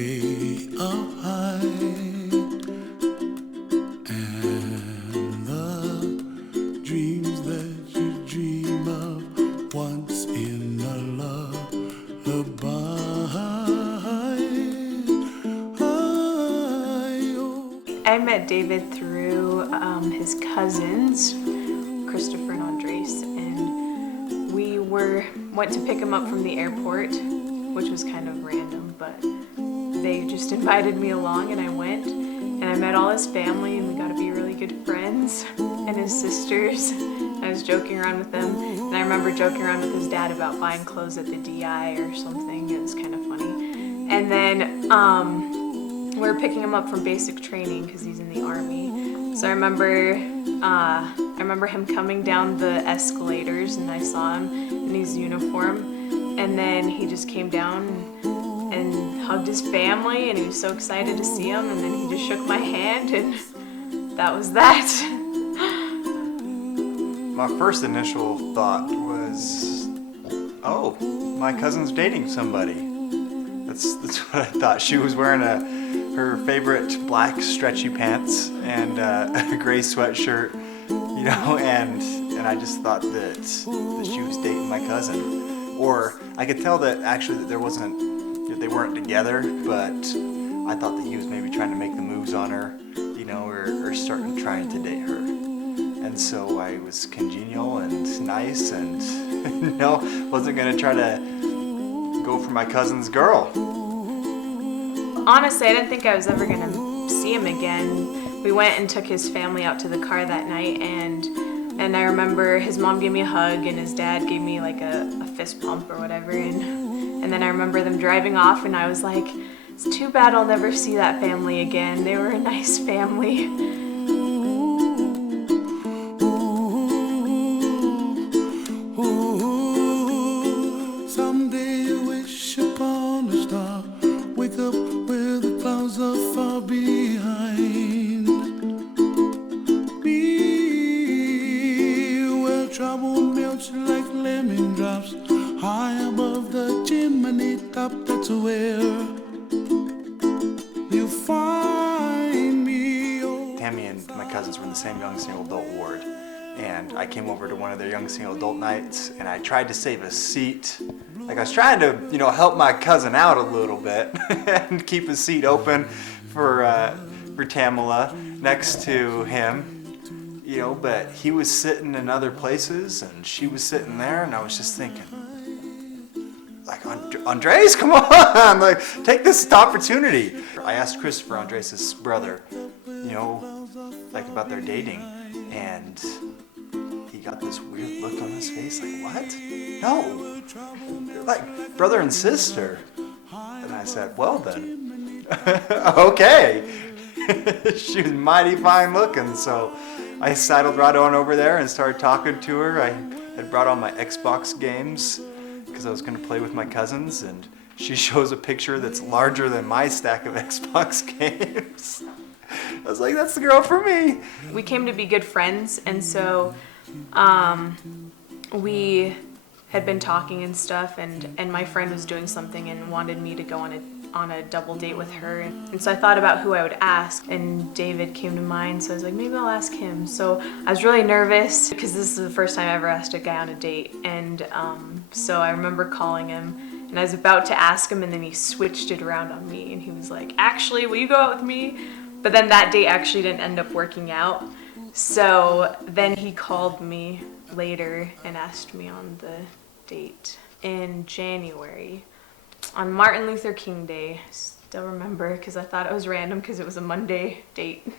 way up high, and the dreams that you dream of once in a lullaby. I met David through his cousins, Christopher and Andres, and we went to pick him up from the airport, which was kind of random, but they just invited me along and I went, and I met all his family and we got to be really good friends, and his sisters. I was joking around with them, and I remember joking around with his dad about buying clothes at the DI or something. It was kind of funny. And then we were picking him up from basic training because he's in the Army. So I remember him coming down the escalators, and I saw him in his uniform, and then he just came down and hugged his family, and he was so excited to see him, and then he just shook my hand, and that was that. My first initial thought was, oh, my cousin's dating somebody. That's what I thought. She was wearing her favorite black stretchy pants and a gray sweatshirt, you know, and I just thought that she was dating my cousin. Or I could tell that actually that they weren't together, but I thought that he was maybe trying to make the moves on her, you know, or trying to date her. And so I was congenial and nice and, you know, wasn't gonna try to go for my cousin's girl. Honestly, I didn't think I was ever gonna see him again. We went and took his family out to the car that night, and I remember his mom gave me a hug and his dad gave me like a fist pump or whatever, and then I remember them driving off, and I was like, it's too bad I'll never see that family again. They were a nice family. Someday you wish upon a star, wake up where the clouds are far behind me, where trouble melts like lemon drops high above the chimney top. That's where you find me. Tammi and my cousins were in the same young single adult ward, and I came over to one of their young single adult nights, and I tried to save a seat. Like I was trying to, you know, help my cousin out a little bit and keep a seat open for Tamala next to him, you know, but he was sitting in other places and she was sitting there, and I was just thinking, like, Andres, come on, like, take this opportunity. I asked Christopher, Andres' brother, you know, like about their dating, and he got this weird look on his face, like, what? No, they're like brother and sister. And I said, well then, okay. She was mighty fine looking, so I sidled right on over there and started talking to her. I had brought all my Xbox games because I was going to play with my cousins, and she shows a picture that's larger than my stack of Xbox games. I was like, that's the girl for me. We came to be good friends, and so we had been talking and stuff, and my friend was doing something and wanted me to go on a double date with her, and so I thought about who I would ask, and David came to mind, so I was like, maybe I'll ask him. So I was really nervous because this is the first time I ever asked a guy on a date, and so I remember calling him, and I was about to ask him, and then he switched it around on me, and he was like, actually, will you go out with me? But then that date actually didn't end up working out. So then he called me later and asked me on the date in January on Martin Luther King Day. Still remember because I thought it was random because it was a Monday date.